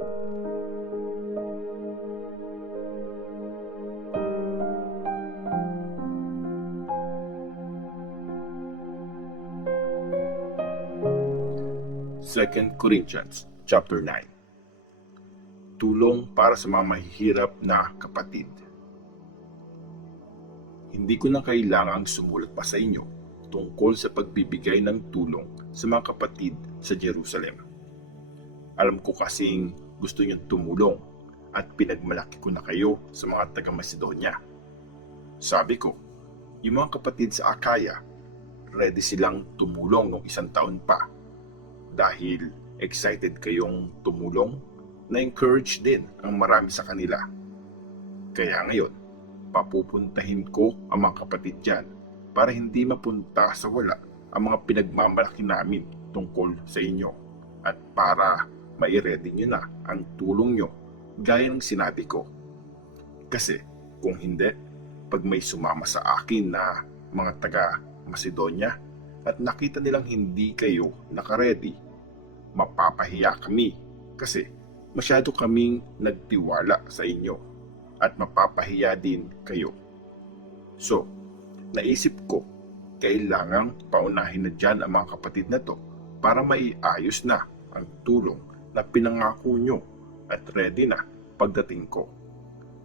2 Corinthians chapter 9. Tulong para sa mga mahihirap na kapatid. Hindi ko na kailangang sumulat pa sa inyo tungkol sa pagbibigay ng tulong sa mga kapatid sa Jerusalem. Alam ko kasing gusto niyong tumulong at pinagmalaki ko na kayo sa mga taga-Macedonia. Sabi ko, yung mga kapatid sa Akaya, ready silang tumulong nung 1 taon pa. Dahil excited kayong tumulong, na-encourage din ang marami sa kanila. Kaya ngayon, papupuntahin ko ang mga kapatid dyan para hindi mapunta sa wala ang mga pinagmamalaki namin tungkol sa inyo at para mai-ready nyo na ang tulong nyo gaya ng sinabi ko. Kasi kung hindi, pag may sumama sa akin na mga taga Macedonia at nakita nilang hindi kayo nakaredy, mapapahiya kami kasi masyado kaming nagtiwala sa inyo at mapapahiya din kayo. So, naisip ko, kailangang paunahin na dyan ang mga kapatid na to para maiayos na ang tulong na pinangako nyo at ready na pagdating ko.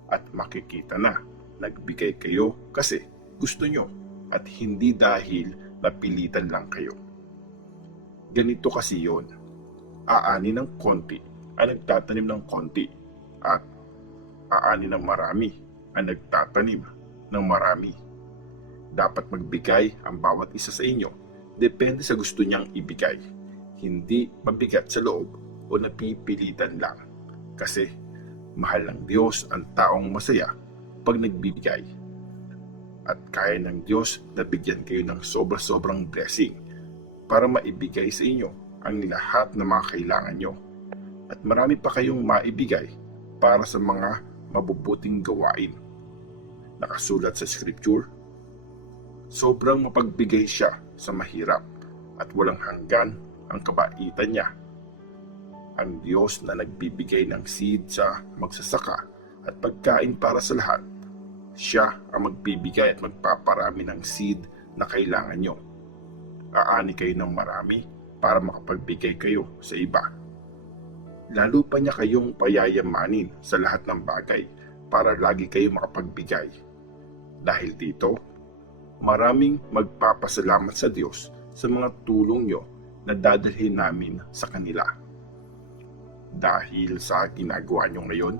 At makikita na nagbigay kayo kasi gusto nyo at hindi dahil napilitan lang kayo. Ganito kasi yon. Aani ng konti ang nagtatanim ng konti at aani ng marami ang nagtatanim ng marami. Dapat magbigay ang bawat isa sa inyo depende sa gusto niyang ibigay, hindi mabigat sa loob o napipilitan lang. Kasi mahal ng Diyos ang taong masaya pag nagbibigay. At kaya ng Diyos na bigyan kayo ng sobra-sobrang blessing para maibigay sa inyo ang lahat ng mga kailangan nyo. At marami pa kayong maibigay para sa mga mabubuting gawain. Nakasulat sa Scripture, sobrang mapagbigay siya sa mahirap at walang hanggan ang kabaitan niya. Ang Diyos na nagbibigay ng seed sa magsasaka at pagkain para sa lahat, siya ang magbibigay at magpaparami ng seed na kailangan nyo. Aani kayo ng marami para makapagbigay kayo sa iba. Lalo pa niya kayong payayamanin sa lahat ng bagay para lagi kayo makapagbigay. Dahil dito, maraming magpapasalamat sa Diyos sa mga tulong nyo na dadalhin namin sa kanila. Dahil sa ginagawa nyo ngayon,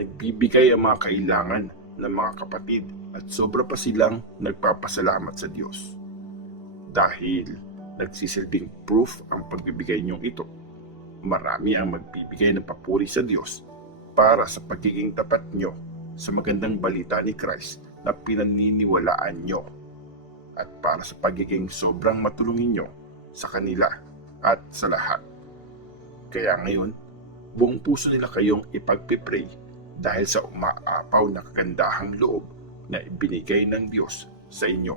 nagbibigay ang mga kailangan ng mga kapatid at sobra pa silang nagpapasalamat sa Diyos. Dahil nagsisilbing proof ang pagbibigay niyong ito, marami ang magbibigay ng papuri sa Diyos para sa pagiging tapat nyo sa magandang balita ni Christ na pinaniniwalaan nyo at para sa pagiging sobrang matulungin nyo sa kanila at sa lahat. Kaya ngayon, buong puso nila kayong ipagpipray dahil sa umaapaw na kagandahang loob na ibinigay ng Diyos sa inyo.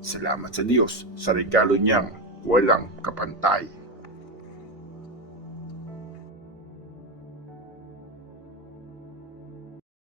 Salamat sa Diyos sa regalo niyang walang kapantay.